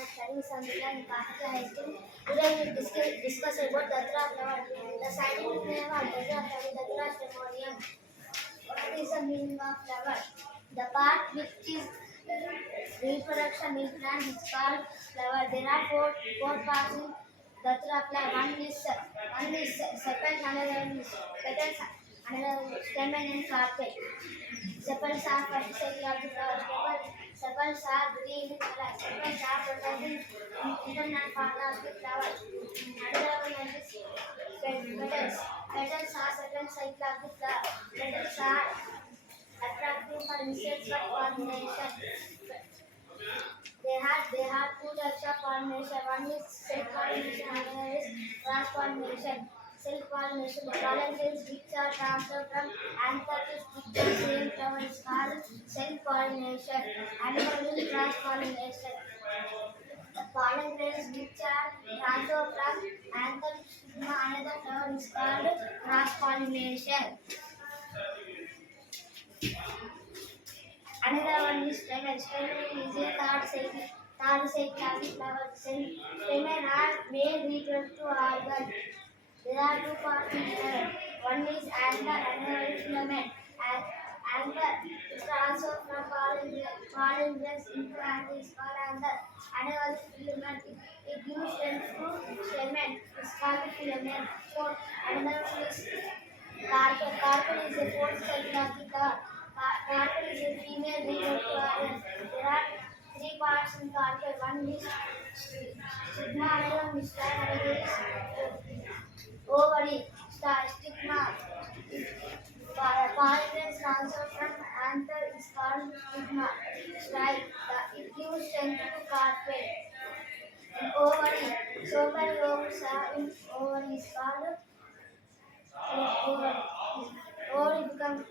my studying Samhita in Kakatiya High School. Today we discuss about Datra flower. The scientific name of Datra flower is Datra stramonium. What is the meaning of flower? The part which is reproduction in plant is called flower. There are four parts in Datra flower. One is sepals, another is petals, another stamen and carpet. Sepals are first cycle of the flower. Sepals are green in color. Sepals are protecting internal part of the flower. Another one is petals. Petals are second cycle of the flower. Petals are attractive for insects for pollination. They have two types of pollination. One is self pollination, another is cross pollination. Self pollination, the pollen grains which are transferred from anther to stick to same flower is called self pollination. Another is cross pollination. The pollen grains which are transferred from anther to stigma another flower is called cross pollination. Another one is stamen. Stamen is a third cycle of the flower. Stamen are main reproductive organ. There are two parts in stamen. One is anther, another is filament. Anther is transfer from pollen grains into anther is called anther. Another is filament. It gives strength to stamen. It's called filament. So another one is carpel. Carpel is a fourth cycle of the flower. Carpel is a female reproductive organ. There are three parts in carpel. One is stigma, another one is style, another is ovary. Stigma. Pollen grains transfer from anther is called stigma. Style. It gives strength to carpel. And ovary. So many ovaries are in ovary is called ovary. Ovary becomes